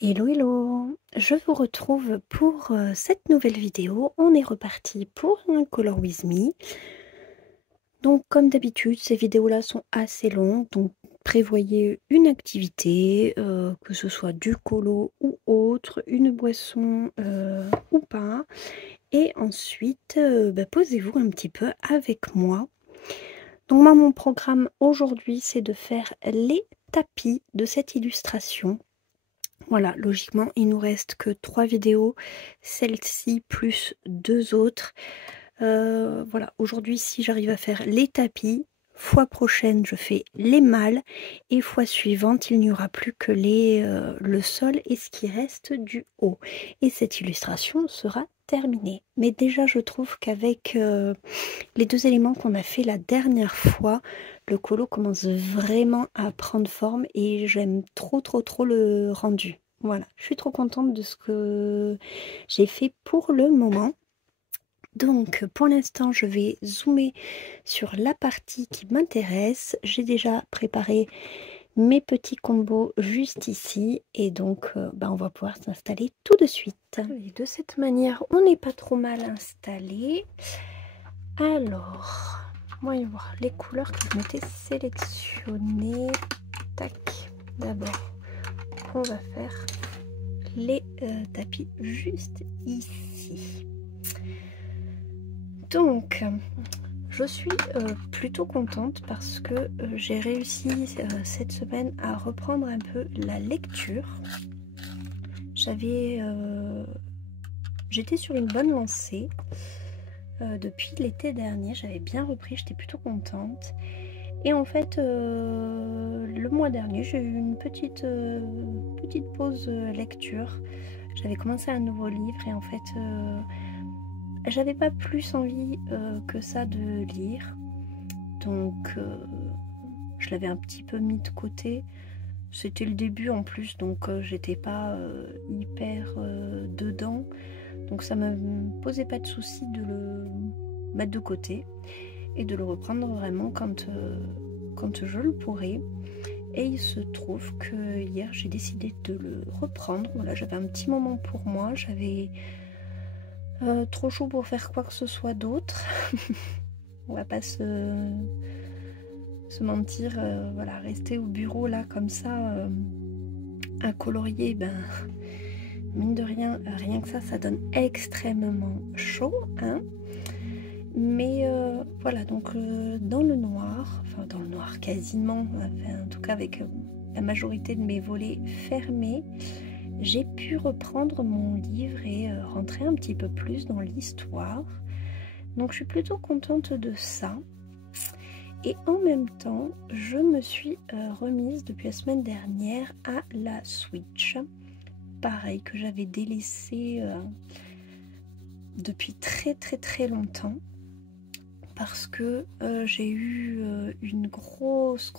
Hello hello, je vous retrouve pour cette nouvelle vidéo. On est reparti pour un Color With Me. Donc comme d'habitude, ces vidéos-là sont assez longues, donc prévoyez une activité, que ce soit du colo ou autre, une boisson ou pas. Et ensuite, posez-vous un petit peu avec moi. Donc moi, mon programme aujourd'hui, c'est de faire les tapis de cette illustration. Voilà, logiquement, il nous reste que 3 vidéos, celle-ci plus 2 autres. Voilà, aujourd'hui, si j'arrive à faire les tapis, fois prochaine, je fais les mâles, et fois suivante, il n'y aura plus que le sol et ce qui reste du haut. Et cette illustration sera terminée. Mais déjà, je trouve qu'avec les 2 éléments qu'on a fait la dernière fois, le colo commence vraiment à prendre forme et j'aime trop le rendu. Voilà, je suis trop contente de ce que j'ai fait pour le moment. Donc pour l'instant, je vais zoomer sur la partie qui m'intéresse. J'ai déjà préparé mes petits combos juste ici et donc on va pouvoir s'installer tout de suite. Et de cette manière, on n'est pas trop mal installé. Alors, voyons voir les couleurs que je m'étais sélectionnées. Tac, d'abord, on va faire les tapis juste ici. Donc, je suis plutôt contente parce que j'ai réussi cette semaine à reprendre un peu la lecture. J'étais sur une bonne lancée. Depuis l'été dernier, j'avais bien repris, j'étais plutôt contente. Et en fait, le mois dernier, j'ai eu une petite pause lecture. J'avais commencé un nouveau livre et en fait, j'avais pas plus envie que ça de lire. Donc, je l'avais un petit peu mis de côté. C'était le début en plus, donc j'étais pas hyper dedans. Donc ça me posait pas de souci de le mettre de côté et de le reprendre vraiment quand je le pourrai. Et il se trouve que hier j'ai décidé de le reprendre. Voilà, j'avais un petit moment pour moi, j'avais trop chaud pour faire quoi que ce soit d'autre. On va pas se mentir, voilà, rester au bureau là comme ça à colorier, mine de rien, rien que ça donne extrêmement chaud, hein. Mais voilà, donc dans le noir, enfin dans le noir quasiment, enfin, en tout cas avec la majorité de mes volets fermés, j'ai pu reprendre mon livre et rentrer un petit peu plus dans l'histoire. Donc je suis plutôt contente de ça. Et en même temps, je me suis remise depuis la semaine dernière à la Switch. Pareil, que j'avais délaissé depuis très longtemps. Parce que j'ai eu une grosse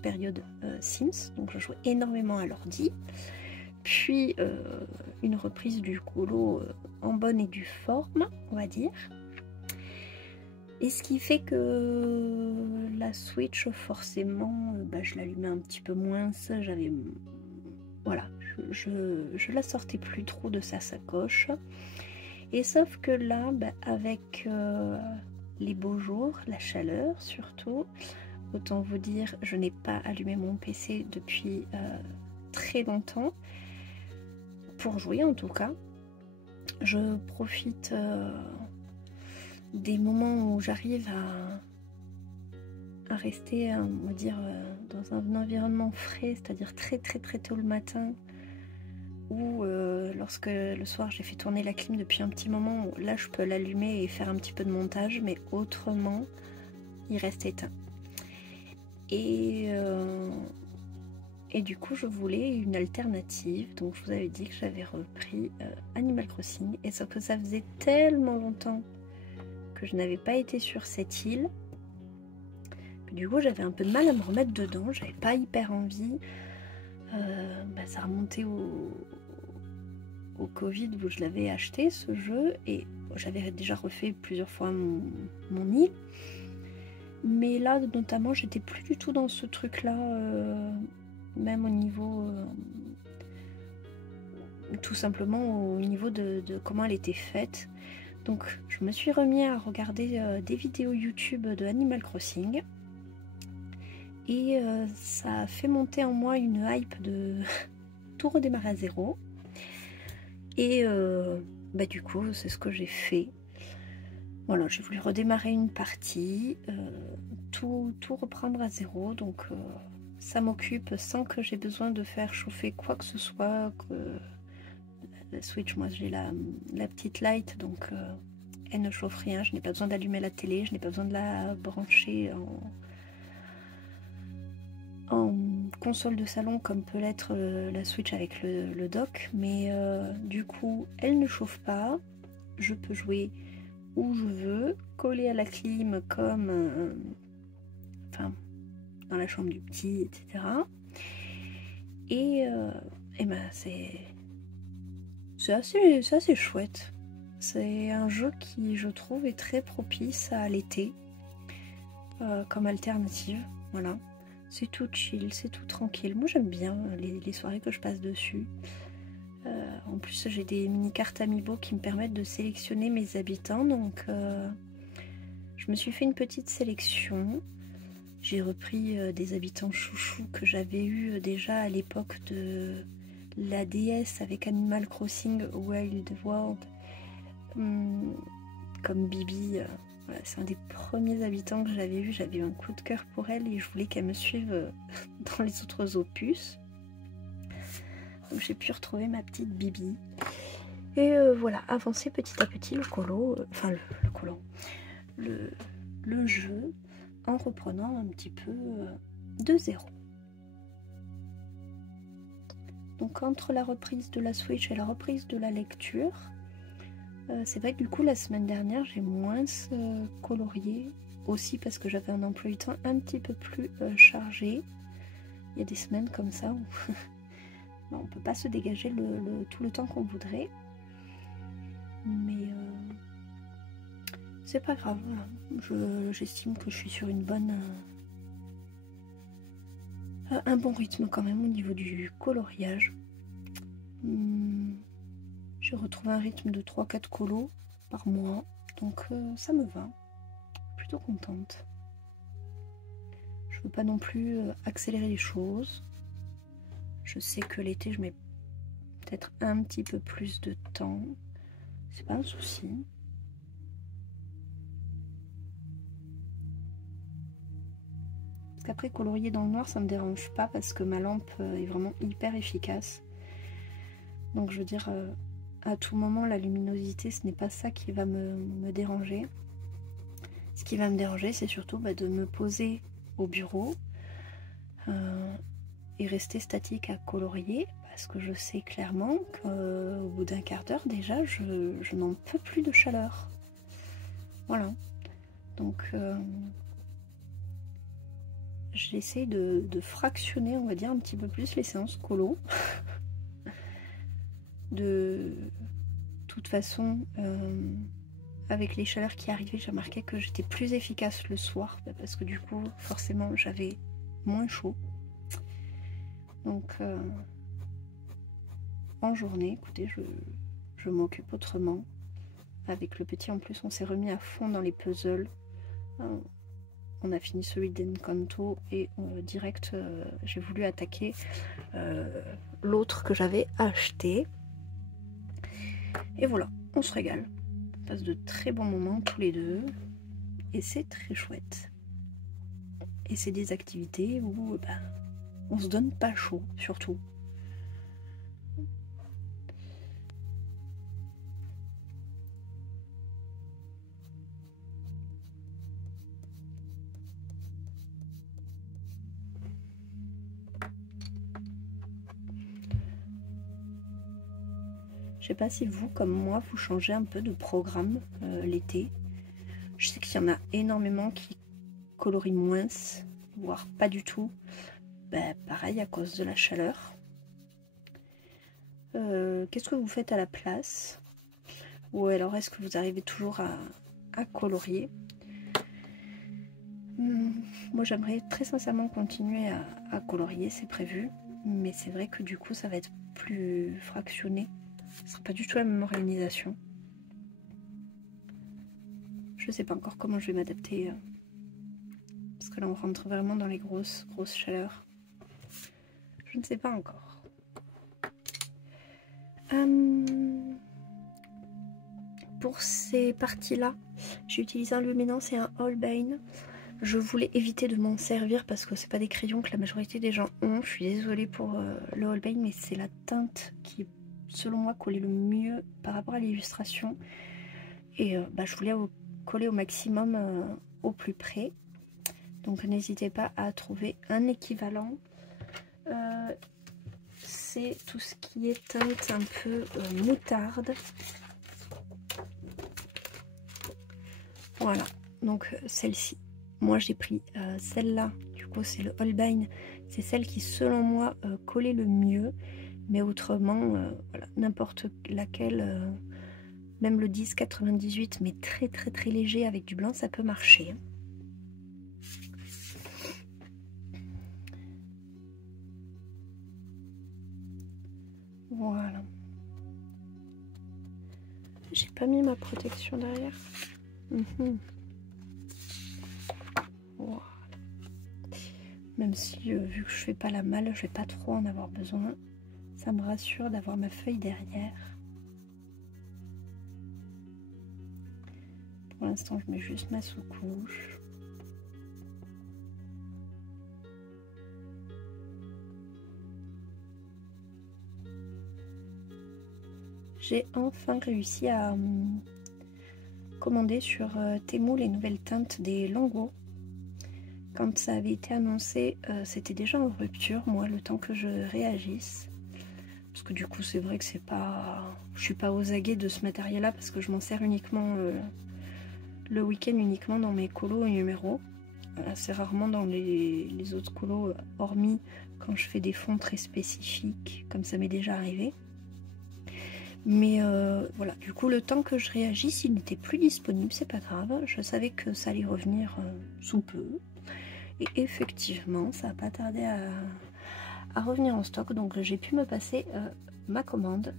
période Sims. Donc je jouais énormément à l'ordi. Puis une reprise du colo en bonne et due forme, on va dire. Et ce qui fait que la Switch, forcément, je l'allumais un petit peu moins. J'avais, voilà, je la sortais plus trop de sa sacoche. Et sauf que là, avec les beaux jours, la chaleur surtout, autant vous dire, je n'ai pas allumé mon PC depuis très longtemps, pour jouer en tout cas. Je profite des moments où j'arrive à rester, on va dire, dans un environnement frais, c'est-à-dire très tôt le matin, ou lorsque le soir j'ai fait tourner la clim depuis un petit moment, là je peux l'allumer et faire un petit peu de montage, mais autrement il reste éteint. Et du coup je voulais une alternative, donc je vous avais dit que j'avais repris Animal Crossing, et sauf que ça faisait tellement longtemps que je n'avais pas été sur cette île que du coup j'avais un peu de mal à me remettre dedans, j'avais pas hyper envie. Ça remontait au Covid où je l'avais acheté ce jeu, et j'avais déjà refait plusieurs fois mon île, mais là notamment j'étais plus du tout dans ce truc là, même au niveau tout simplement au niveau de comment elle était faite. Donc je me suis remis à regarder des vidéos YouTube de Animal Crossing. Et ça a fait monter en moi une hype de tout redémarrer à zéro. Et du coup, c'est ce que j'ai fait. Voilà, j'ai voulu redémarrer une partie, tout reprendre à zéro. Donc ça m'occupe sans que j'ai besoin de faire chauffer quoi que ce soit. La Switch, moi j'ai la petite light, donc elle ne chauffe rien. Je n'ai pas besoin d'allumer la télé, je n'ai pas besoin de la brancher en console de salon comme peut l'être la Switch avec le dock, mais du coup elle ne chauffe pas, je peux jouer où je veux, coller à la clim comme enfin dans la chambre du petit, etc. Et ben c'est assez chouette. C'est un jeu qui, je trouve, est très propice à l'été comme alternative. Voilà. C'est tout chill, c'est tout tranquille. Moi j'aime bien les soirées que je passe dessus. En plus j'ai des mini cartes Amiibo qui me permettent de sélectionner mes habitants. Donc je me suis fait une petite sélection. J'ai repris des habitants chouchous que j'avais eu déjà à l'époque de la DS avec Animal Crossing Wild World. Comme Bibi. Voilà, c'est un des premiers habitants que j'avais eu. J'avais eu un coup de cœur pour elle et je voulais qu'elle me suive dans les autres opus. Donc j'ai pu retrouver ma petite Bibi. Et voilà, avancer petit à petit le colo, enfin le colo, le jeu, en reprenant un petit peu de zéro. Donc entre la reprise de la Switch et la reprise de la lecture, c'est vrai que du coup la semaine dernière j'ai moins colorié, aussi parce que j'avais un emploi du temps un petit peu plus chargé. Il y a des semaines comme ça où on peut pas se dégager tout le temps qu'on voudrait, mais c'est pas grave. Voilà. J'estime que je suis sur une bonne un bon rythme quand même au niveau du coloriage. J'ai retrouvé un rythme de 3-4 colos par mois, donc ça me va. Plutôt contente. Je veux pas non plus accélérer les choses. Je sais que l'été je mets peut-être un petit peu plus de temps. C'est pas un souci. Parce qu'après colorier dans le noir ça me dérange pas parce que ma lampe est vraiment hyper efficace. Donc je veux dire à tout moment la luminosité ce n'est pas ça qui va me déranger. Ce qui va me déranger c'est surtout de me poser au bureau et rester statique à colorier parce que je sais clairement qu'au bout d'un quart d'heure déjà je n'en peux plus de chaleur. Voilà. Donc j'essaie de fractionner on va dire un petit peu plus les séances colo. De toute façon avec les chaleurs qui arrivaient j'ai remarqué que j'étais plus efficace le soir parce que du coup forcément j'avais moins chaud. Donc en journée écoutez je m'occupe autrement. Avec le petit en plus on s'est remis à fond dans les puzzles. On a fini celui d'Encanto et direct j'ai voulu attaquer l'autre que j'avais acheté. Et voilà, on se régale. On passe de très bons moments tous les deux. Et c'est très chouette. Et c'est des activités où on se donne pas chaud, surtout. Je sais pas si vous, comme moi, vous changez un peu de programme l'été. Je sais qu'il y en a énormément qui colorient moins, voire pas du tout. Pareil, à cause de la chaleur. Qu'est-ce que vous faites à la place? Ou alors est-ce que vous arrivez toujours à colorier? Moi j'aimerais très sincèrement continuer à colorier, c'est prévu. Mais c'est vrai que du coup ça va être plus fractionné Ce sera pas du tout la même organisation. Je sais pas encore comment je vais m'adapter. Parce que là on rentre vraiment dans les grosses chaleurs. Je ne sais pas encore. Pour ces parties-là, j'ai utilisé un luminance et un Holbein. Je voulais éviter de m'en servir parce que c'est pas des crayons que la majorité des gens ont. Je suis désolée pour le Holbein, mais c'est la teinte qui, selon moi, collait le mieux par rapport à l'illustration. Et je voulais coller au maximum au plus près. Donc n'hésitez pas à trouver un équivalent. C'est tout ce qui est teinte un peu moutarde. Voilà, donc celle-ci. Moi j'ai pris celle-là, du coup c'est le Holbein. C'est celle qui selon moi collait le mieux. Mais autrement, voilà, n'importe laquelle, même le 10-98, mais très léger avec du blanc, ça peut marcher. Voilà. J'ai pas mis ma protection derrière. Voilà. Même si vu que je fais pas la malle, je vais pas trop en avoir besoin. Ça me rassure d'avoir ma feuille derrière. Pour l'instant, je mets juste ma sous-couche. J'ai enfin réussi à commander sur Temu les nouvelles teintes des Longo. Quand ça avait été annoncé, c'était déjà en rupture, moi, le temps que je réagisse. Parce que du coup, c'est vrai que c'est pas... Je suis pas aux aguets de ce matériel-là parce que je m'en sers uniquement le week-end, uniquement dans mes colos et numéros. C'est rarement dans les autres colos, hormis quand je fais des fonds très spécifiques, comme ça m'est déjà arrivé. Mais voilà, du coup, le temps que je réagisse, il n'était plus disponible, c'est pas grave. Je savais que ça allait revenir sous peu. Et effectivement, ça n'a pas tardé à revenir en stock. Donc j'ai pu me passer ma commande.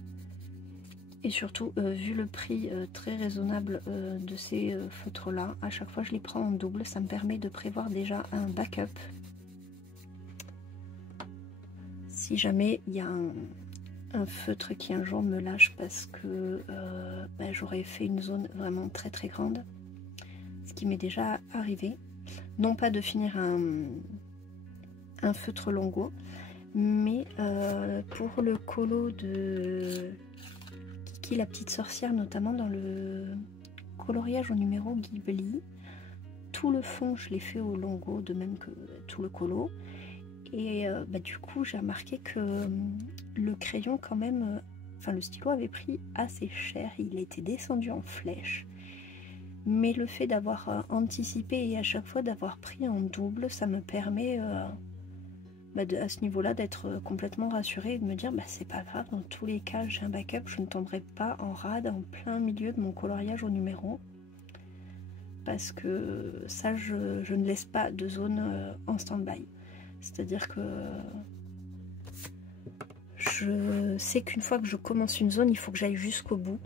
Et surtout, vu le prix très raisonnable de ces feutres-là, à chaque fois je les prends en double. Ça me permet de prévoir déjà un backup. Si jamais il y a un feutre qui un jour me lâche parce que j'aurais fait une zone vraiment très grande, ce qui m'est déjà arrivé, non pas de finir un feutre Longo, mais pour le colo de Kiki la petite sorcière, notamment dans le coloriage au numéro Ghibli, tout le fond je l'ai fait au Longo, de même que tout le colo. Et du coup j'ai remarqué que le crayon quand même, le stylo avait pris assez cher, il était descendu en flèche. Mais le fait d'avoir anticipé et à chaque fois d'avoir pris en double, ça me permet à ce niveau-là d'être complètement rassurée et de me dire c'est pas grave, dans tous les cas j'ai un backup, je ne tomberai pas en rade en plein milieu de mon coloriage au numéro. Parce que ça, je ne laisse pas de zone en stand-by. C'est-à-dire que je sais qu'une fois que je commence une zone, il faut que j'aille jusqu'au bout.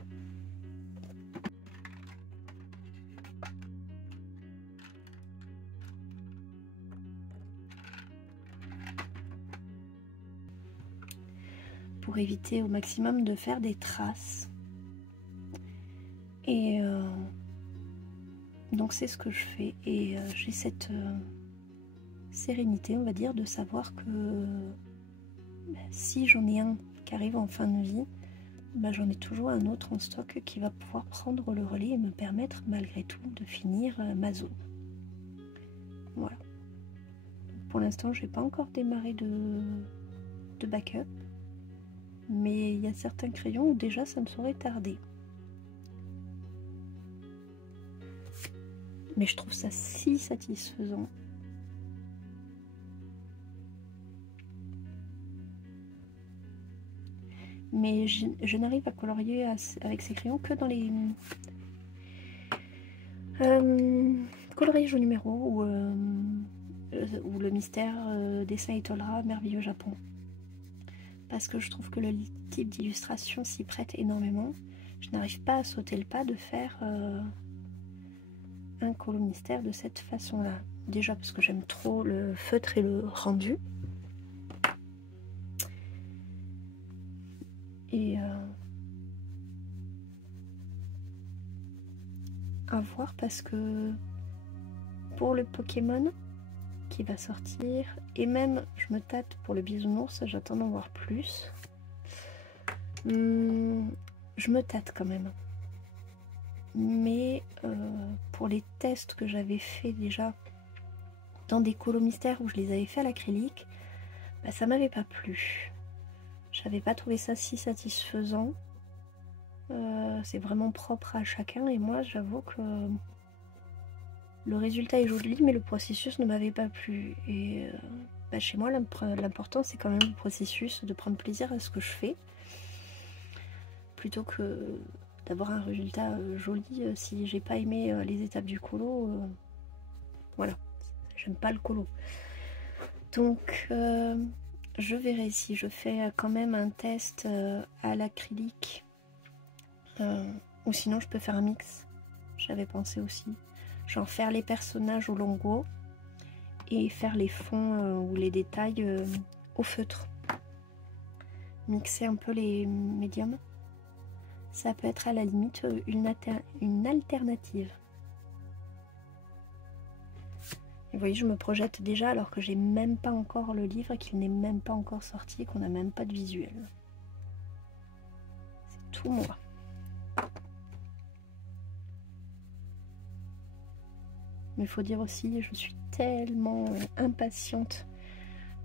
Pour éviter au maximum de faire des traces. Et donc c'est ce que je fais. Et j'ai cette sérénité, on va dire, de savoir que si j'en ai un qui arrive en fin de vie, j'en ai toujours un autre en stock qui va pouvoir prendre le relais et me permettre malgré tout de finir ma zone. Voilà. Pour l'instant, j'ai pas encore démarré de backup, mais il y a certains crayons où déjà ça me saurait tarder. Mais je trouve ça si satisfaisant. Mais je n'arrive à colorier avec ces crayons que dans les coloriages au numéro ou le mystère dessin étoilera merveilleux Japon. parce que je trouve que le type d'illustration s'y prête énormément. Je n'arrive pas à sauter le pas de faire un colo mystère de cette façon-là. Déjà parce que j'aime trop le feutre et le rendu. Et à voir, parce que pour le Pokémon qui va sortir, et même je me tâte pour le bisounours, j'attends d'en voir plus. Je me tâte quand même. Mais pour les tests que j'avais fait déjà dans des colos mystères où je les avais fait à l'acrylique, bah, ça m'avait pas plu. J'avais pas trouvé ça si satisfaisant. C'est vraiment propre à chacun, et moi j'avoue que le résultat est joli, mais le processus ne m'avait pas plu. Et bah, chez moi, l'important c'est quand même le processus, de prendre plaisir à ce que je fais, plutôt que d'avoir un résultat joli si j'ai pas aimé les étapes du colo. Voilà, j'aime pas le colo. Donc je verrai si je fais quand même un test à l'acrylique, ou sinon je peux faire un mix. J'avais pensé aussi, genre faire les personnages au longo et faire les fonds ou les détails au feutre. Mixer un peu les médiums. Ça peut être à la limite une alternative. Et vous voyez, je me projette déjà alors que j'ai même pas encore le livre, qu'il n'est même pas encore sorti, qu'on n'a même pas de visuel. C'est tout moi. Mais il faut dire aussi, je suis tellement impatiente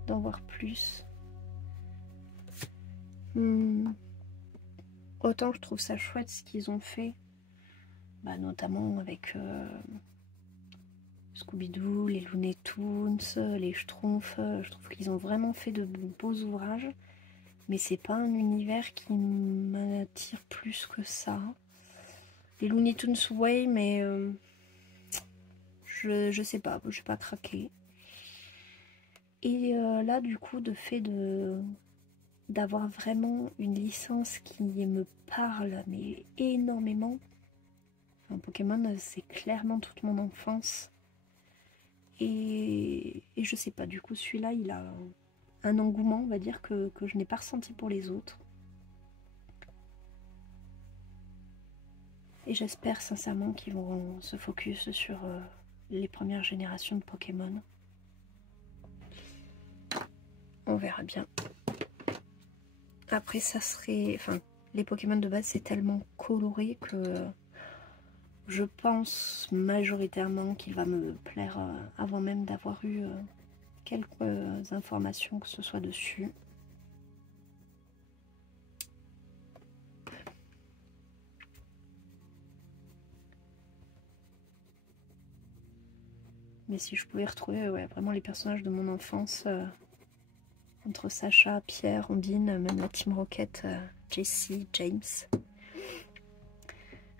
d'en voir plus. Autant je trouve ça chouette ce qu'ils ont fait, bah, notamment avec Scooby-Doo, les Looney Tunes, les Schtroumpfs. Je trouve qu'ils ont vraiment fait de beaux ouvrages, mais c'est pas un univers qui m'attire plus que ça. Les Looney Tunes, ouais, mais je sais pas, je vais pas craquer. Et là, du coup, d'avoir vraiment une licence qui me parle, mais énormément. Enfin, Pokémon, c'est clairement toute mon enfance. Et je sais pas, du coup, celui-là, il a un engouement, on va dire, que je n'ai pas ressenti pour les autres. Et j'espère sincèrement qu'ils vont se focus sur les premières générations de Pokémon. On verra bien. Après, ça serait... Enfin, les Pokémon de base, c'est tellement coloré que je pense majoritairement qu'il va me plaire avant même d'avoir eu quelques informations que ce soit dessus. Mais si je pouvais retrouver ouais, vraiment les personnages de mon enfance, entre Sacha, Pierre, Ondine, même la Team Rocket, Jessie, James,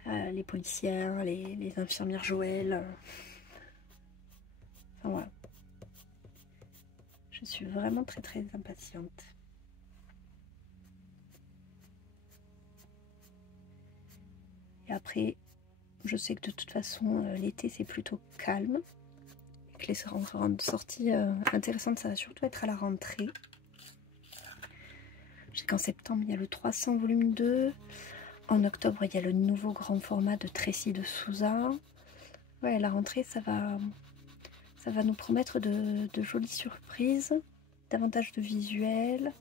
les policières, les infirmières Joël. Enfin voilà. Je suis vraiment très très impatiente. Et après, je sais que de toute façon, l'été c'est plutôt calme. Et que les sorties intéressantes, ça va surtout être à la rentrée. Je sais qu'en septembre, il y a le 300 volume 2. En octobre, il y a le nouveau grand format de Tracy de Souza. Ouais, la rentrée, ça va nous promettre de jolies surprises, davantage de visuels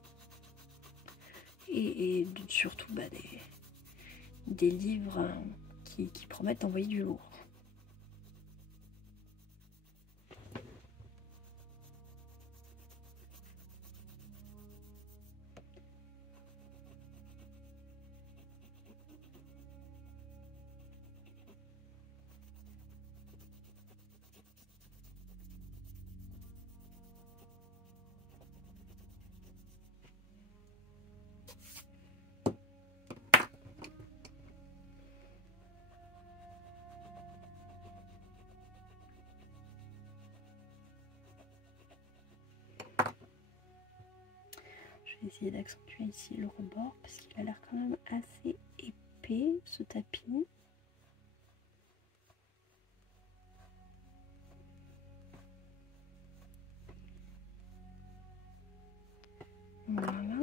et surtout bah, des livres qui promettent d'envoyer du lourd. vais essayer d'accentuer ici le rebord parce qu'il a l'air quand même assez épais ce tapis. Voilà.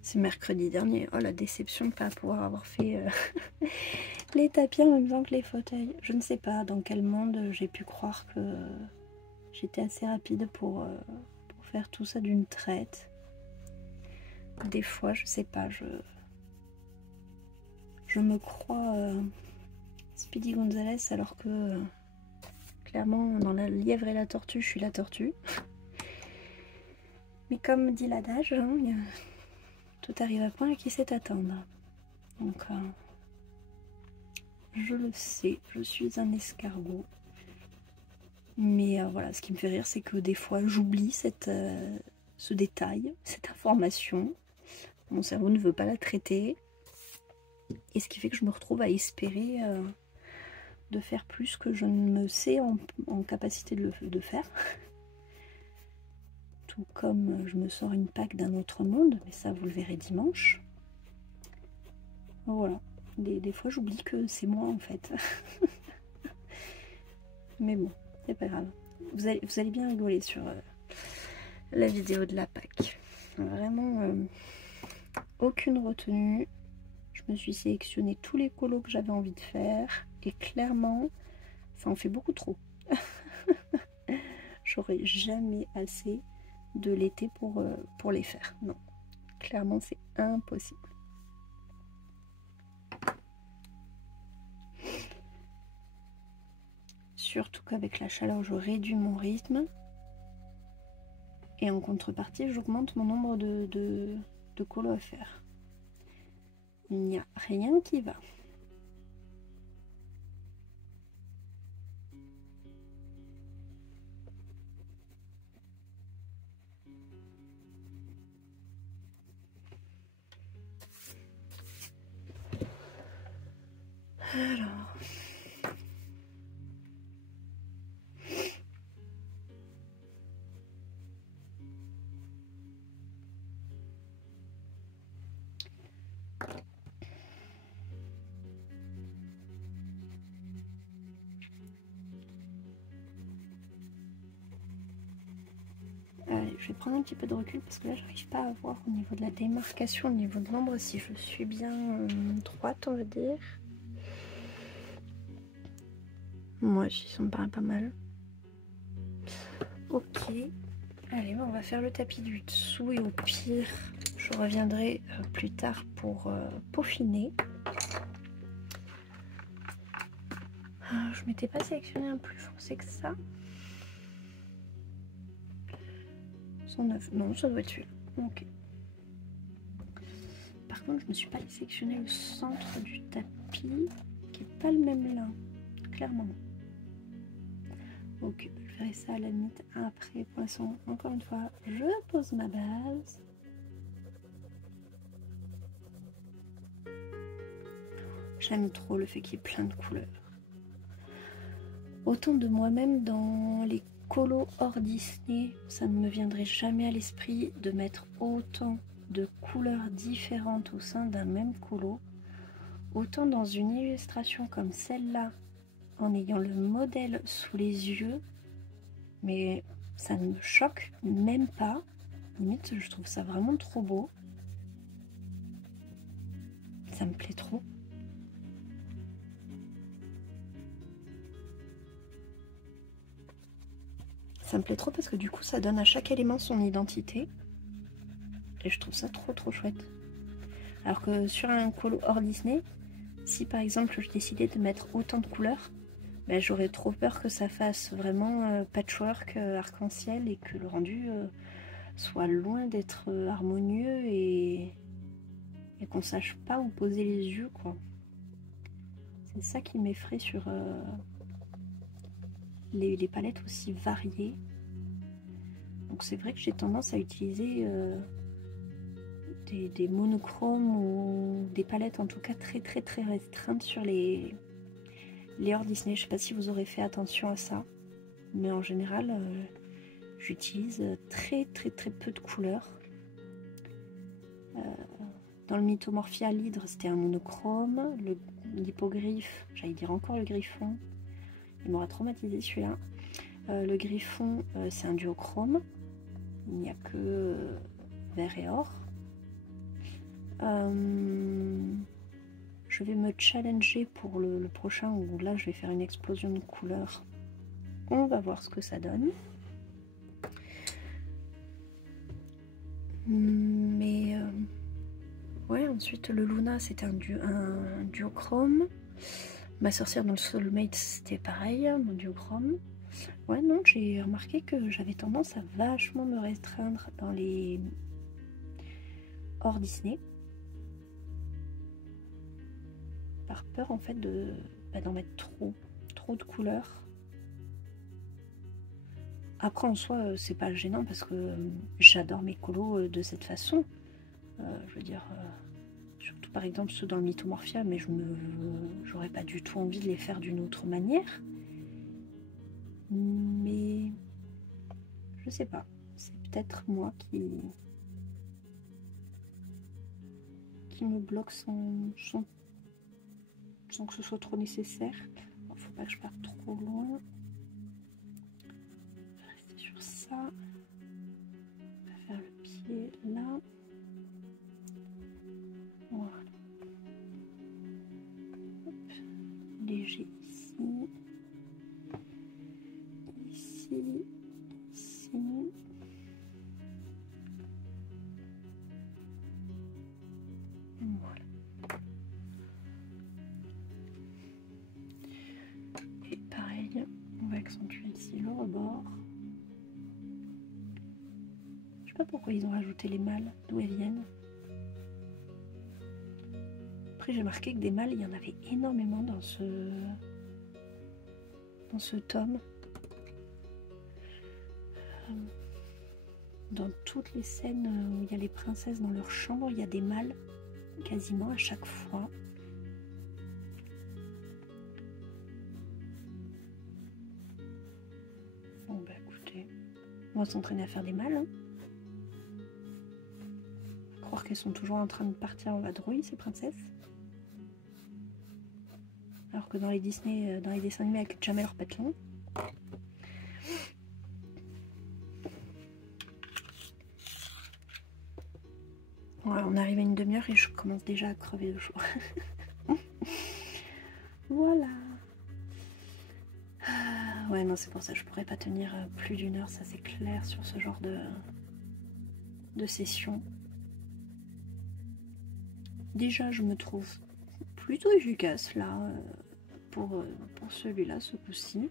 C'est mercredi dernier. Oh la déception de ne pas pouvoir avoir fait les tapis en même temps que les fauteuils. Je ne sais pas dans quel monde j'ai pu croire que j'étais assez rapide pour faire tout ça d'une traite. Des fois, je sais pas, je me crois Speedy Gonzales alors que clairement dans la lièvre et la tortue, je suis la tortue. Mais comme dit l'adage, hein, tout arrive à point à qui sait attendre. Donc, je le sais, je suis un escargot. Mais voilà, ce qui me fait rire, c'est que des fois, j'oublie ce détail, cette information. Mon cerveau ne veut pas la traiter. Et ce qui fait que je me retrouve à espérer de faire plus que je ne me sais en capacité de faire. Tout comme je me sors une Pâques d'un autre monde, mais ça vous le verrez dimanche. Voilà, des fois j'oublie que c'est moi en fait. Mais bon, c'est pas grave. Vous allez bien rigoler sur la vidéo de la Pâques. Vraiment, aucune retenue. Je me suis sélectionné tous les colos que j'avais envie de faire. Et clairement, ça en fait beaucoup trop. J'aurais jamais assez de l'été pour les faire. Non, clairement c'est impossible. Surtout qu'avec la chaleur je réduis mon rythme et en contrepartie j'augmente mon nombre de colos à faire. Il n'y a rien qui va. Alors, allez, je vais prendre un petit peu de recul parce que là j'arrive pas à voir au niveau de la démarcation, au niveau de l'ombre si je suis bien droite on va dire. Moi aussi ça me paraît pas mal. Ok, allez on va faire le tapis du dessous et au pire je reviendrai plus tard pour peaufiner. Je m'étais pas sélectionné un plus foncé que ça. 109, non ça doit être celui-là. Ok. Par contre je me suis pas sélectionné le centre du tapis qui est pas le même là, clairement. Ok, je verrai ça à la limite après. Pour l'instant, encore une fois, je pose ma base. J'aime trop le fait qu'il y ait plein de couleurs. Autant de moi-même dans les colos hors Disney, ça ne me viendrait jamais à l'esprit de mettre autant de couleurs différentes au sein d'un même colo. Autant dans une illustration comme celle-là, en ayant le modèle sous les yeux, mais ça ne me choque même pas. Limite, je trouve ça vraiment trop beau. Ça me plaît trop. Ça me plaît trop parce que du coup, ça donne à chaque élément son identité. Et je trouve ça trop chouette. Alors que sur un colo hors Disney, si par exemple je décidais de mettre autant de couleurs, ben, j'aurais trop peur que ça fasse vraiment patchwork arc-en-ciel et que le rendu soit loin d'être harmonieux et qu'on sache pas où poser les yeux quoi. C'est ça qui m'effraie sur les palettes aussi variées. Donc c'est vrai que j'ai tendance à utiliser des monochromes ou des palettes en tout cas très restreintes sur les hors Disney. Je sais pas si vous aurez fait attention à ça, mais en général j'utilise très peu de couleurs. Dans le Mythomorphia, l'hydre c'était un monochrome, l'hippogriffe, j'allais dire encore le griffon, il m'aura traumatisé celui-là. Le griffon c'est un duochrome, il n'y a que vert et or. Je vais me challenger pour le prochain où là je vais faire une explosion de couleurs. On va voir ce que ça donne. Mais ouais, ensuite le Luna c'était un duochrome. Ma sorcière dans le Soulmate c'était pareil, mon duochrome. Ouais, non, j'ai remarqué que j'avais tendance à vachement me restreindre dans les hors Disney. Par peur en fait d'en mettre trop de couleurs. Après en soi c'est pas gênant parce que j'adore mes colos de cette façon. Je veux dire, surtout par exemple ceux dans le Mythomorphia, mais j'aurais pas du tout envie de les faire d'une autre manière. Mais je sais pas, c'est peut-être moi qui me bloque sans que ce soit trop nécessaire. Il faut pas que je parte trop loin. Je vais rester sur ça. On va faire le pied là. Voilà. Hop. Léger ici. Ici. Voilà. Et pareil, on va accentuer ici le rebord. Je sais pas pourquoi ils ont rajouté les mâles, d'où elles viennent. Après j'ai remarqué que des mâles, il y en avait énormément dans ce tome. Dans toutes les scènes où il y a les princesses dans leur chambre, il y a des mâles quasiment à chaque fois. Bon bah écoutez, on va s'entraîner à faire des mâles. Hein. Croire qu'elles sont toujours en train de partir en vadrouille, ces princesses. Alors que dans les Disney, dans les dessins animés, elles quittent jamais leur patelin. Ouais, on arrive à une demi-heure et je commence déjà à crever de chaud. Voilà. Ouais, non, c'est pour ça que je pourrais pas tenir plus d'une heure, ça c'est clair, sur ce genre de session. Déjà, je me trouve plutôt efficace là pour celui-là, ce coup-ci.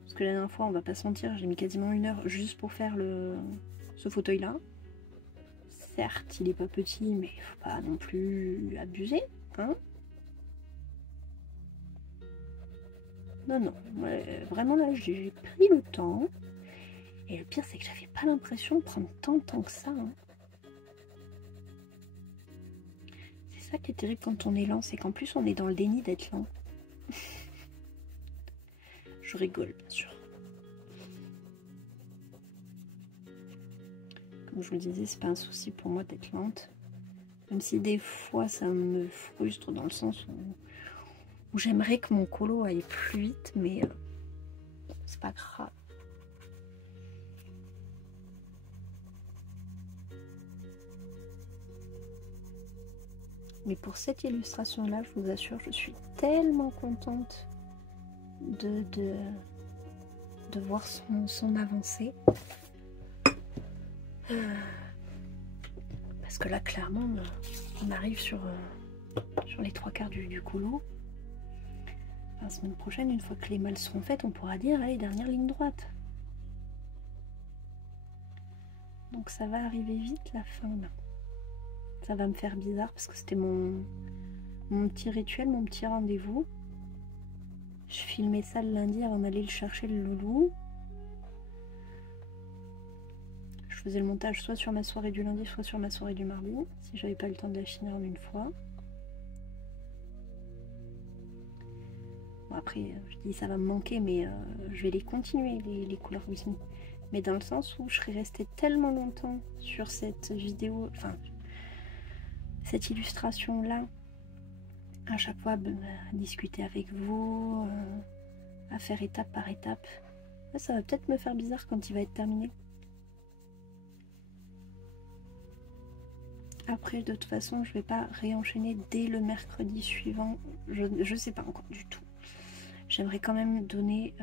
Parce que la dernière fois, on va pas se mentir, j'ai mis quasiment une heure juste pour faire ce fauteuil-là. Certes, il est pas petit, mais il faut pas non plus abuser, hein. Non, vraiment là, j'ai pris le temps. Et le pire, c'est que j'avais pas l'impression de prendre tant de temps que ça. Hein. C'est ça qui est terrible quand on est lent, c'est qu'en plus, on est dans le déni d'être lent. Je rigole, bien sûr. Comme je vous le disais, c'est pas un souci pour moi d'être lente. Même si des fois, ça me frustre dans le sens où j'aimerais que mon colo aille plus vite, mais c'est pas grave. Mais pour cette illustration-là, je vous assure, je suis tellement contente de voir son avancée. Parce que là, clairement, on arrive sur les 3/4 du colo. La semaine prochaine, une fois que les mâles seront faites, on pourra dire, allez, dernière ligne droite. Donc ça va arriver vite la fin là. Ça va me faire bizarre parce que c'était mon petit rituel, mon petit rendez-vous. Je filmais ça le lundi avant d'aller le chercher le loulou. Je faisais le montage soit sur ma soirée du lundi, soit sur ma soirée du mardi, si j'avais pas le temps de la finir en une fois. Bon, après, je dis ça va me manquer, mais je vais les continuer, les couleurs Wismi. Mais dans le sens où je serais restée tellement longtemps sur cette vidéo, enfin, cette illustration-là, à chaque fois à discuter avec vous, à faire étape par étape. Là, ça va peut-être me faire bizarre quand il va être terminé. Après, de toute façon, je vais pas réenchaîner dès le mercredi suivant. Je sais pas encore du tout. J'aimerais quand même donner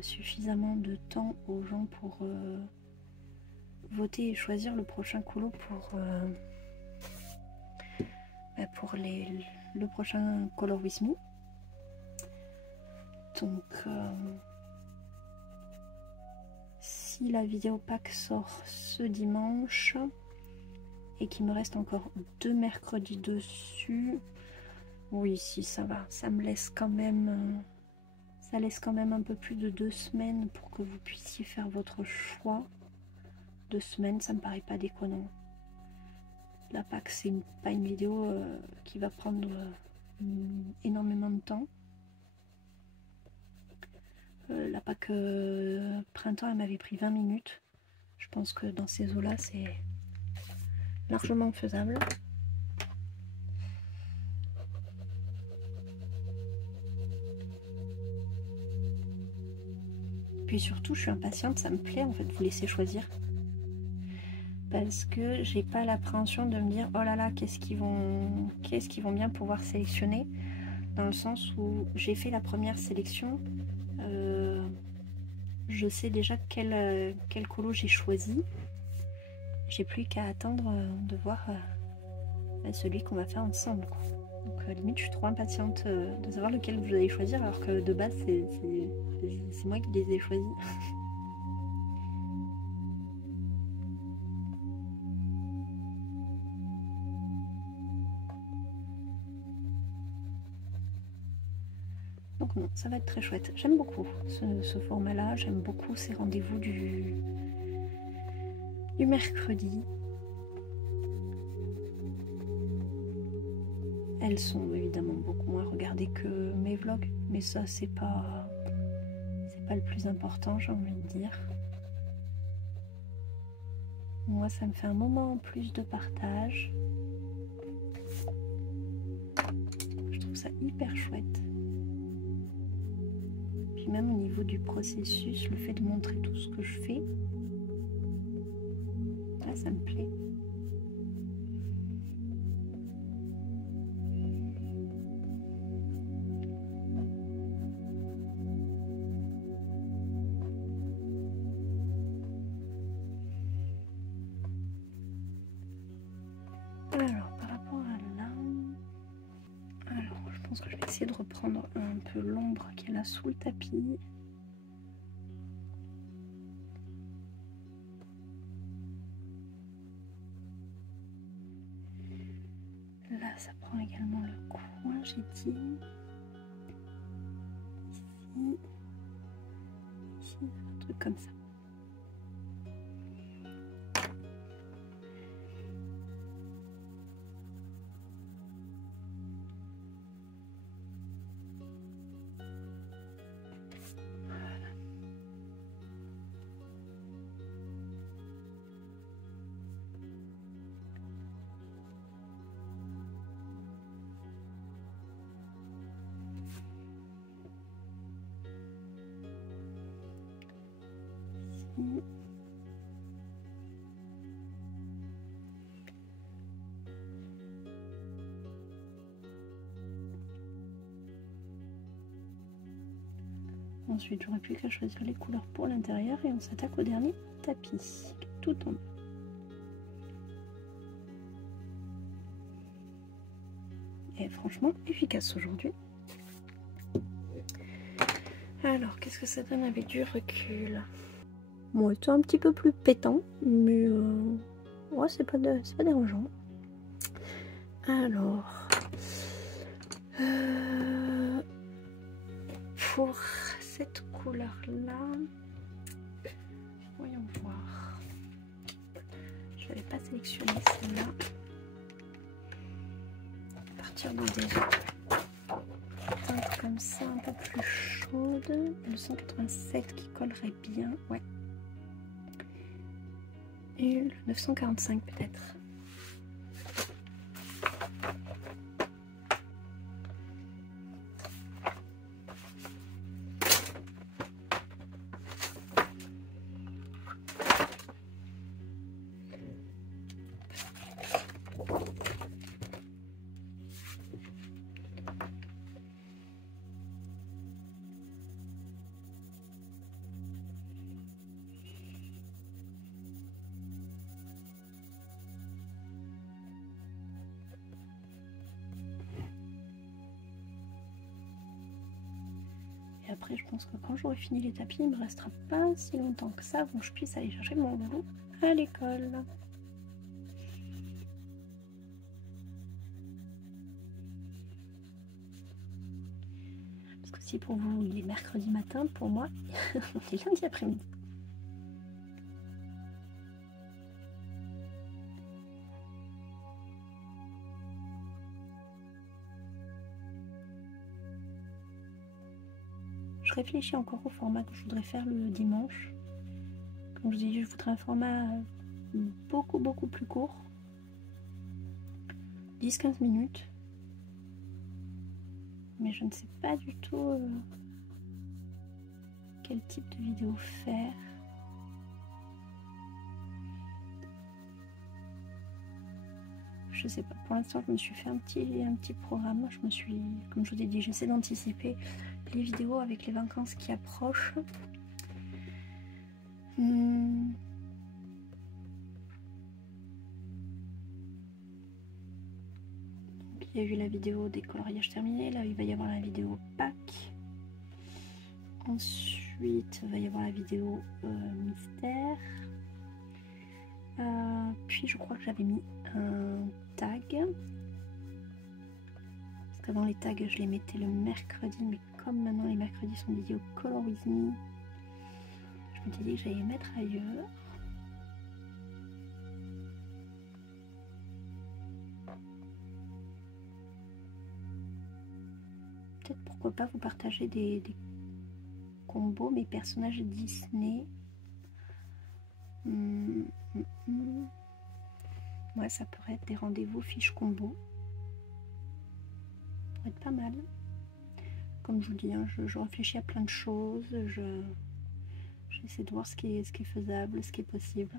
suffisamment de temps aux gens pour voter et choisir le prochain colo pour le prochain Color With Me. Donc, si la vidéo pack sort ce dimanche et qu'il me reste encore 2 mercredis dessus, oui, si ça va, ça me laisse quand même... Ça laisse quand même un peu plus de 2 semaines pour que vous puissiez faire votre choix. 2 semaines, ça me paraît pas déconnant. La PAC, c'est pas une vidéo qui va prendre énormément de temps. La PAC printemps, elle m'avait pris 20 minutes. Je pense que dans ces eaux-là, c'est largement faisable. Puis surtout, je suis impatiente, ça me plaît en fait de vous laisser choisir. Parce que j'ai pas l'appréhension de me dire oh là là, qu'est-ce qu'ils vont bien pouvoir sélectionner. Dans le sens où j'ai fait la première sélection, je sais déjà quel colo j'ai choisi. J'ai plus qu'à attendre de voir celui qu'on va faire ensemble, quoi. Donc limite, je suis trop impatiente de savoir lequel vous allez choisir, alors que de base, c'est moi qui les ai choisis. Donc non, ça va être très chouette. J'aime beaucoup ce format-là, j'aime beaucoup ces rendez-vous du mercredi. Elles sont évidemment beaucoup moins regardées que mes vlogs, mais ça c'est pas le plus important, j'ai envie de dire. Moi, ça me fait un moment en plus de partage. Je trouve ça hyper chouette. Puis même au niveau du processus, le fait de montrer tout ce que je fais, là, ça me plaît. Alors, par rapport à là, alors je pense que je vais essayer de reprendre un peu l'ombre qui est là sous le tapis. Là, ça prend également le coin, j'ai dit. Ici, un truc comme ça. Ensuite, j'aurais plus qu'à choisir les couleurs pour l'intérieur et on s'attaque au dernier tapis, tout en bas. Et franchement, efficace aujourd'hui. Alors, qu'est-ce que ça donne avec du recul? Bon, c'est un petit peu plus pétant, mais ouais, c'est pas dérangeant. Alors, pour cette couleur-là, voyons voir. Je n'avais pas sélectionné celle-là. Partir dans des teintes comme ça, un peu plus chaudes. Le 187 qui collerait bien, ouais. Et le 945 peut-être. Et après, je pense que quand j'aurai fini les tapis, il me restera pas si longtemps que ça avant que je puisse aller chercher mon loulou à l'école. Parce que si pour vous il est mercredi matin, pour moi, on est lundi après-midi. Je réfléchis encore au format que je voudrais faire le dimanche. Comme je vous ai dit, je voudrais un format beaucoup plus court. 10-15 minutes. Mais je ne sais pas du tout quel type de vidéo faire. Je sais pas. Pour l'instant, je me suis fait un petit programme. Je me suis, comme je vous ai dit, j'essaie d'anticiper les vidéos avec les vacances qui approchent. Il y a eu la vidéo des coloriages terminés. Là, il va y avoir la vidéo Pâques. Ensuite, il va y avoir la vidéo mystère. Puis, je crois que j'avais mis un tag. Parce qu'avant, les tags, je les mettais le mercredi. Mais comme maintenant, les mercredis sont dédiés au Color With Me, je me dit que j'allais les mettre ailleurs. Peut-être pourquoi pas vous partager des combos, mes personnages Disney. Ouais, ça pourrait être des rendez-vous fiches combo. Ça pourrait être pas mal. Comme je vous dis, hein, je réfléchis à plein de choses. J'essaie de voir ce qui est faisable, ce qui est possible.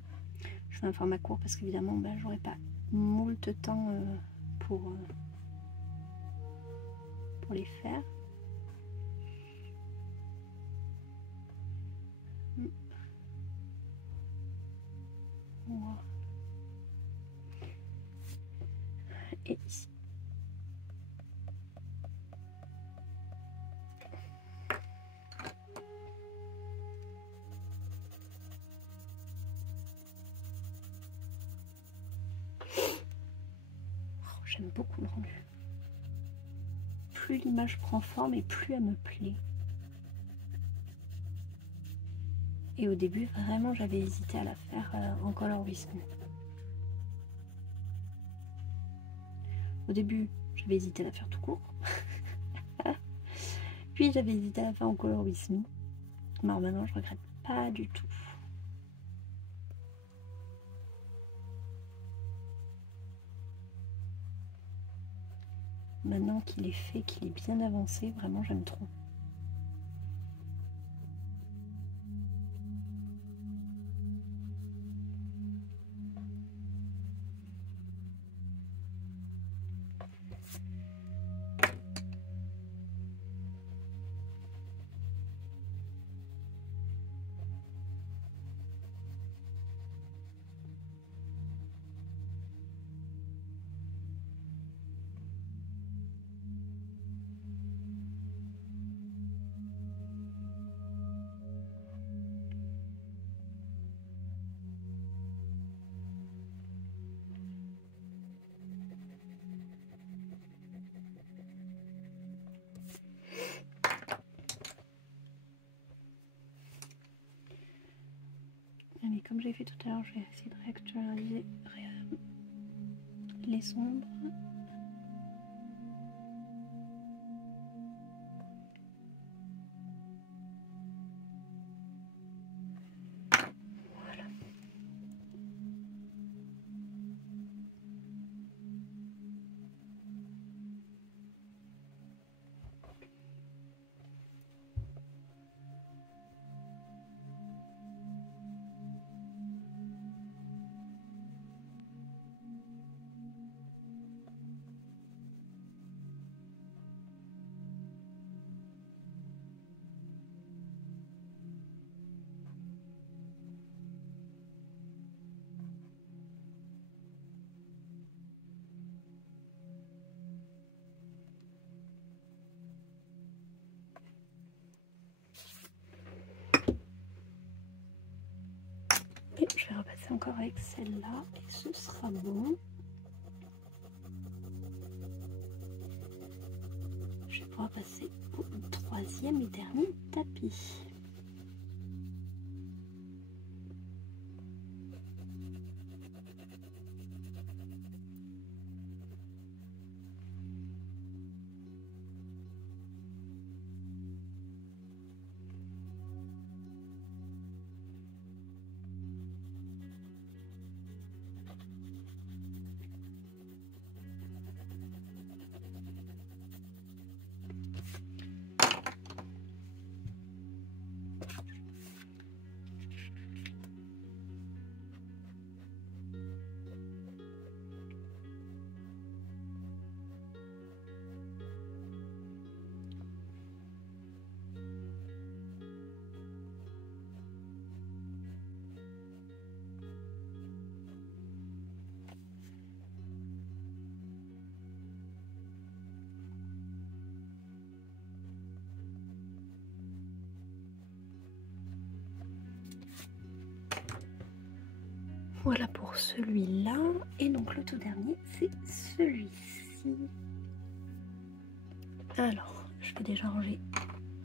Je fais un format court parce qu'évidemment, j'aurai pas moult temps pour les faire. Voilà. Et ici. J'aime beaucoup le rendu. Plus l'image prend forme et plus elle me plaît. Et au début, vraiment, j'avais hésité à la faire en Color With Me. Au début, j'avais hésité à la faire tout court. Puis j'avais hésité à la faire en Color With Me. Mais alors maintenant, je regrette pas du tout. Maintenant qu'il est fait, qu'il est bien avancé, vraiment j'aime trop. Allez, comme j'ai fait tout à l'heure, je vais essayer de réactualiser les ombres. Voilà. Et je vais repasser encore avec celle-là et ce sera bon. Je vais pouvoir passer au troisième et dernier tapis. Voilà pour celui-là. Et donc le tout dernier, c'est celui-ci. Alors, je vais déjà ranger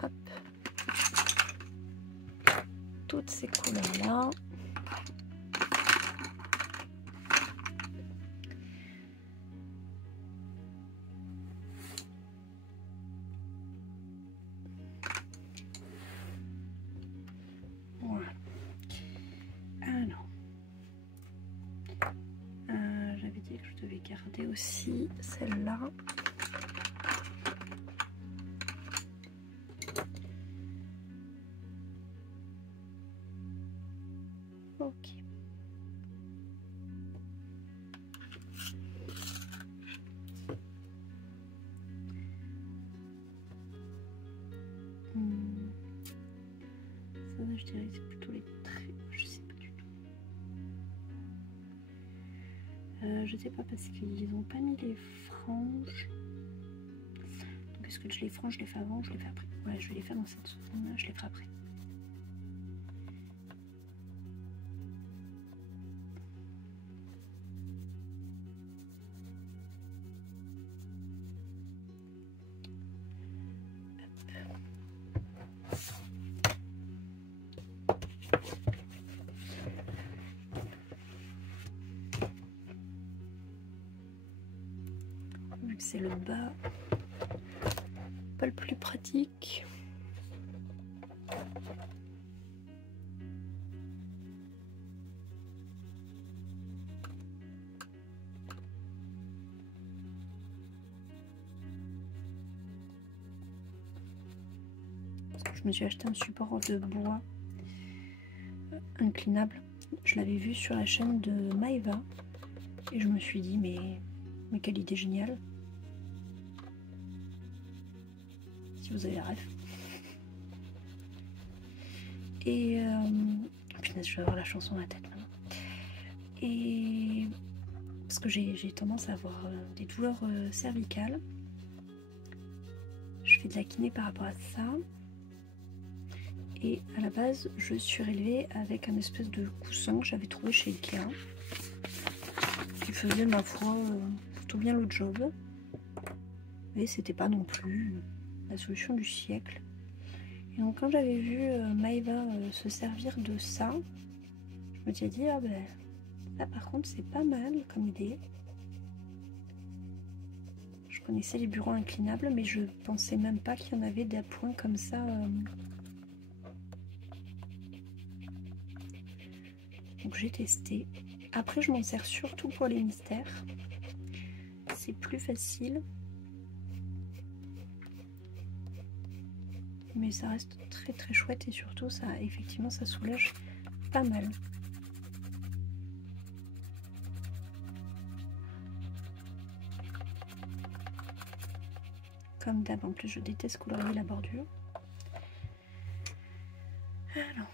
hop, toutes ces couleurs-là. Voilà. Alors, j'avais dit que je devais garder aussi celle-là. Ok. Ça, je dirais que c'est plutôt les traits. Je sais pas du tout. Je sais pas parce qu'ils ont pas mis les franges. Donc est-ce que je les frange, je les fais avant, je les fais après? Ouais, je vais les faire dans cette zone-là, je les ferai après. Vu que c'est le bas, pas le plus pratique. Parce que je me suis acheté un support de bois inclinable. Je l'avais vu sur la chaîne de Maeva et je me suis dit mais quelle idée géniale. Si vous avez la ref. Et punaise, je vais avoir la chanson dans la tête maintenant. Et parce que j'ai tendance à avoir des douleurs cervicales. Je fais de la kiné par rapport à ça. Et à la base, je suis surélevée avec un espèce de coussin que j'avais trouvé chez Ikea. Qui faisait, ma foi, plutôt bien le job. Mais c'était pas non plus la solution du siècle. Et donc quand j'avais vu Maeva se servir de ça, Je me suis dit, ah ben, là par contre c'est pas mal comme idée. Je connaissais les bureaux inclinables, mais je pensais même pas qu'il y en avait des points comme ça. Donc j'ai testé. Après je m'en sers surtout pour les mystères. C'est plus facile. Mais ça reste très très chouette et surtout ça, effectivement, ça soulage pas mal. Comme d'hab, en plus je déteste colorier la bordure. Alors.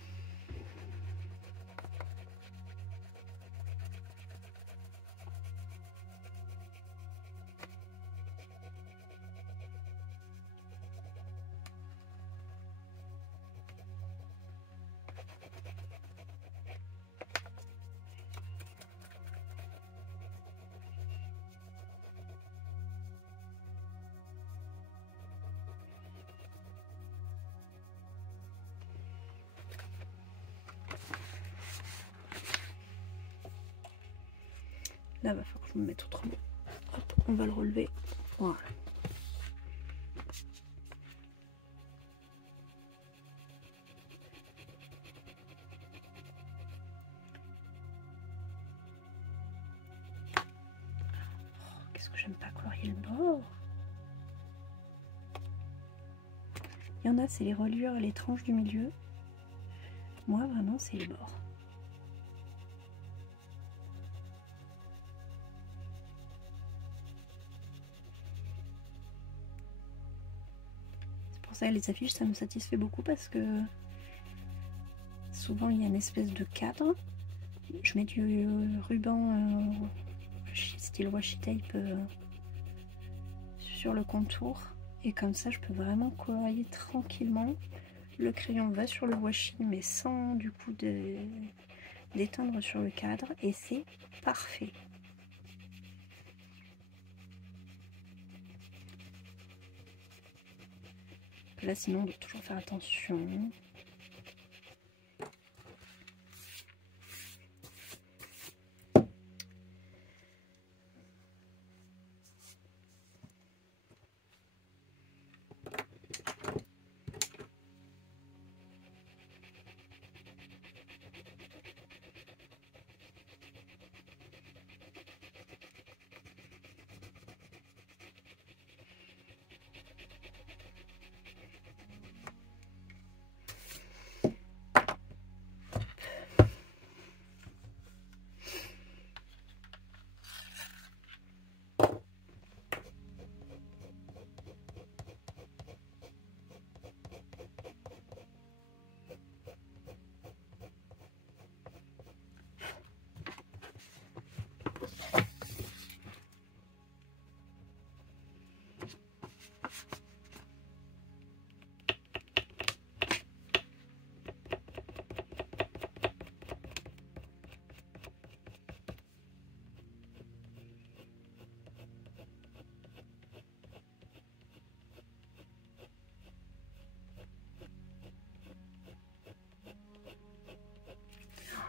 Là, il va falloir que je me mette autrement. Hop, on va le relever. Voilà. Oh, qu'est-ce que j'aime pas colorier le bord. Il y en a, c'est les reliures, les tranches du milieu. Moi, vraiment, c'est les bords. Ça, les affiches, ça me satisfait beaucoup parce que souvent il y a une espèce de cadre. Je mets du ruban style washi tape sur le contour et comme ça je peux vraiment colorier tranquillement. Le crayon va sur le washi mais sans du coup d'éteindre sur le cadre et c'est parfait. Là sinon on doit toujours faire attention.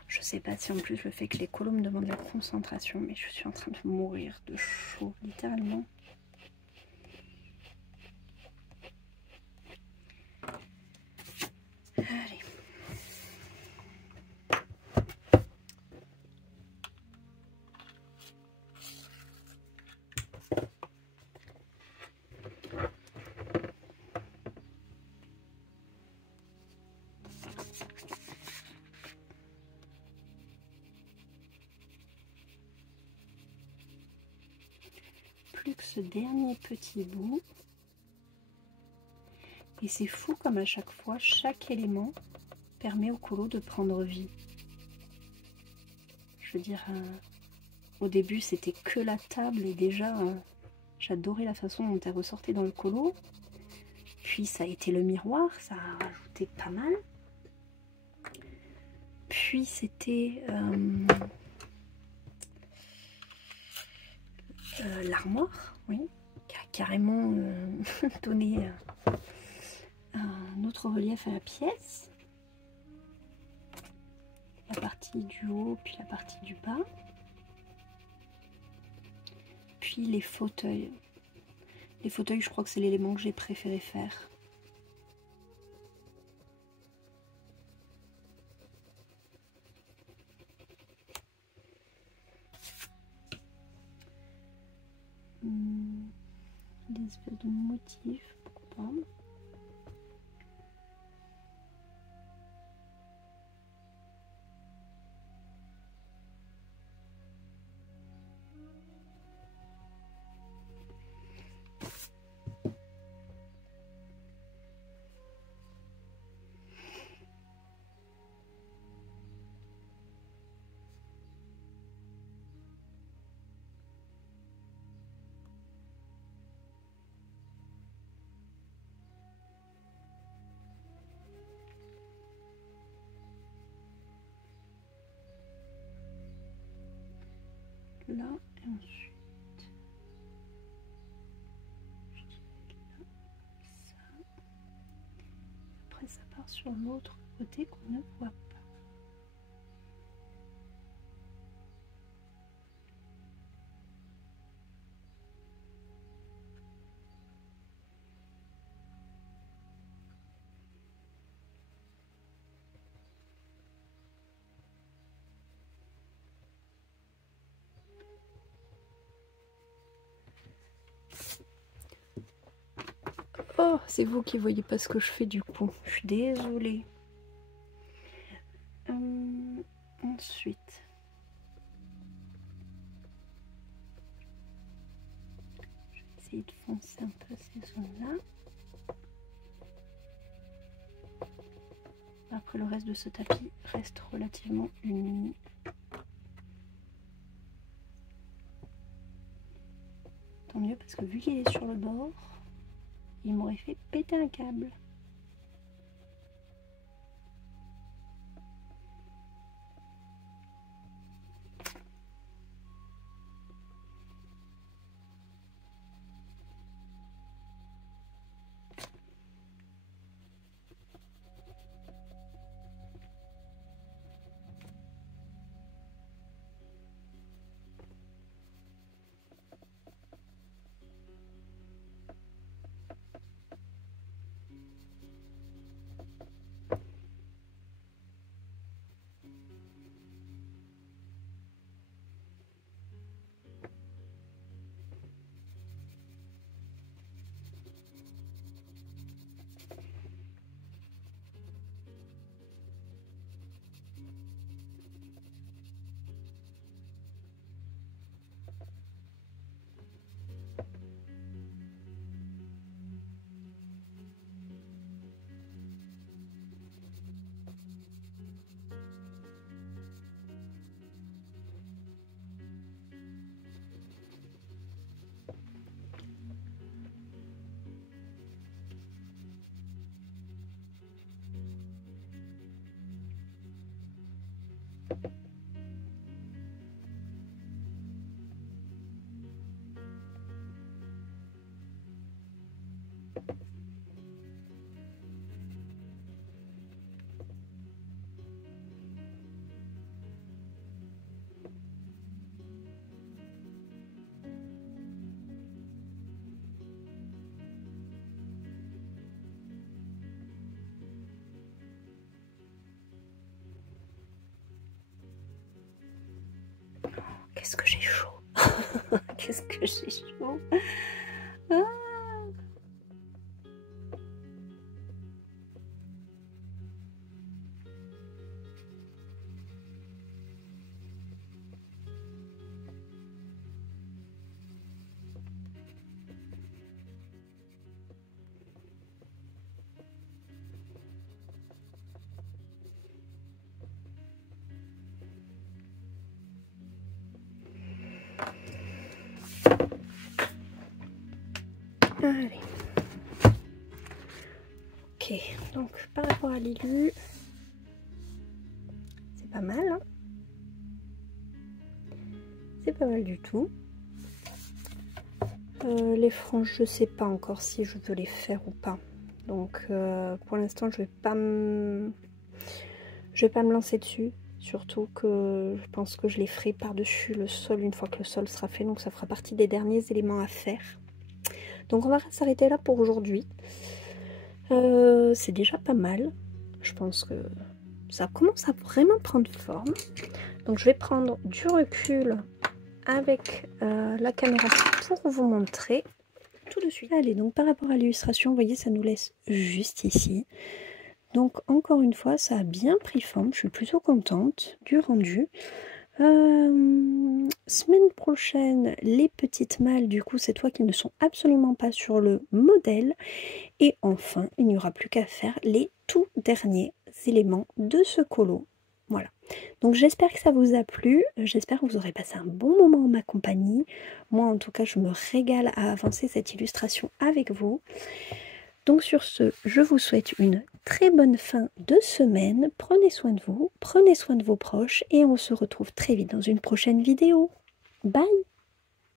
Je sais pas si en plus le fait que les colos me demandent la concentration, mais je suis en train de mourir de chaud, littéralement. Allez. Plus que ce dernier petit bout. Et c'est fou comme à chaque fois, chaque élément permet au colo de prendre vie. Je veux dire, au début c'était que la table et déjà j'adorais la façon dont elle ressortait dans le colo. Puis ça a été le miroir, ça a rajouté pas mal. Puis c'était l'armoire, oui, qui a carrément donné un autre relief à la pièce. La partie partie du haut, puis la partie du bas. Puis les fauteuils. Les fauteuils, je crois que c'est l'élément que j'ai préféré faire. Des espèces de motifs, pourquoi pas. Là et ensuite je dirais là, ça. Après ça part sur l'autre côté qu'on ne voit pas. Oh, c'est vous qui voyez pas ce que je fais du coup. Je suis désolée. Ensuite, je vais essayer de foncer un peu ces zones-là. Après, le reste de ce tapis reste relativement uni. Tant mieux parce que vu qu'il est sur le bord, il m'aurait fait péter un câble. Qu'est-ce que j'ai chaud. Qu'est-ce que j'ai chaud. Ah. Allez. Ok, donc par rapport à Lilu, c'est pas mal. Hein, c'est pas mal du tout. Les franges, je sais pas encore si je veux les faire ou pas. Donc pour l'instant, je vais pas me lancer dessus. Surtout que je pense que je les ferai par-dessus le sol une fois que le sol sera fait. Donc ça fera partie des derniers éléments à faire. Donc on va s'arrêter là pour aujourd'hui. C'est déjà pas mal. Je pense que ça commence à vraiment prendre forme. Donc je vais prendre du recul avec la caméra pour vous montrer tout de suite. Allez, donc par rapport à l'illustration, vous voyez, ça nous laisse juste ici. Donc encore une fois, ça a bien pris forme. Je suis plutôt contente du rendu. Semaine prochaine, les petites malles, du coup, cette fois qui ne sont absolument pas sur le modèle. Et enfin, il n'y aura plus qu'à faire les tout derniers éléments de ce colo. Voilà. Donc j'espère que ça vous a plu. J'espère que vous aurez passé un bon moment en ma compagnie. Moi, en tout cas, je me régale à avancer cette illustration avec vous. Donc sur ce, je vous souhaite une très bonne fin de semaine. Prenez soin de vous, prenez soin de vos proches et on se retrouve très vite dans une prochaine vidéo. Bye!